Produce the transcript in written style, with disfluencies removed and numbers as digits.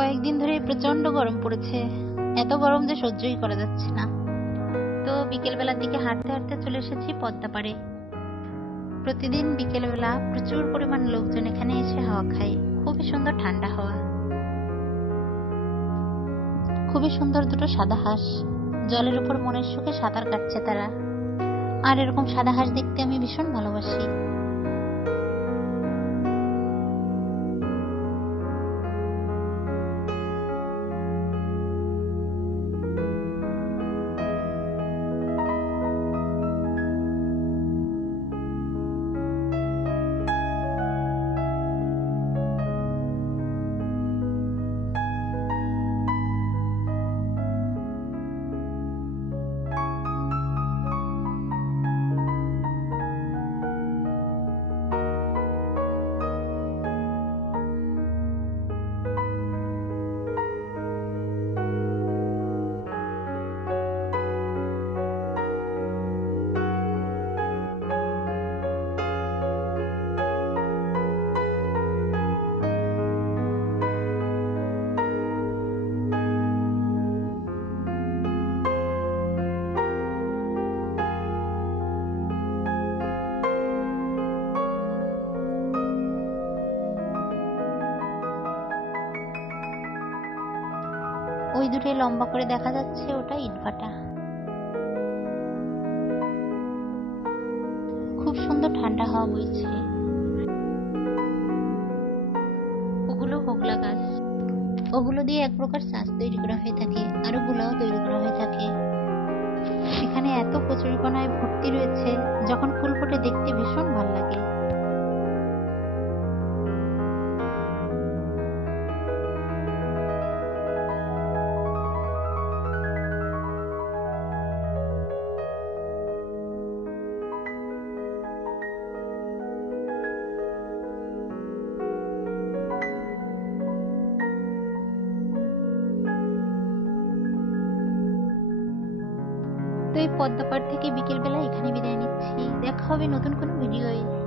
কয়েকদিন ধরে প্রচন্ড গরম পড়েছে, এত গরম যে সহ্যই করা যাচ্ছে না। তো বিকেলবেলার দিকে হাঁটতে হাঁটতে চলে এসেছি পদ্মা পাড়ে। প্রতিদিন বিকেলবেলা প্রচুর পরিমাণ লোকজন এখানে এসে হাওয়া খায়। খুবই সুন্দর ঠান্ডা হাওয়া। খুবই সুন্দর দুটো সাদা হাঁস জলের উপর মনের সুখে সাঁতার কাটছে তারা। আর এরকম সাদা হাঁস দেখতে আমি ভীষণ ভালোবাসি। ওই দূরে লম্বা করে দেখা যাচ্ছে ওটা ইটভাটা। খুব সুন্দর ঠান্ডা হাওয়া বইছে। ওগুলো হোগলা গাছ, ওগুলো দিয়ে এক প্রকার চাষ তৈরি করা হয়ে থাকে, আর ওগুলাও তৈরি করা হয়ে থাকে। এখানে এত কচুরিপানায় ভর্তি রয়েছে, যখন ফুল ফোটে দেখতে ভীষণ ভালো লাগে। তো এই পদ্মা পাড় থেকে বিকেল বেলা এখানে বিদায় নিচ্ছি। দেখা হবে নতুন কোনো ভিডিওয়ে।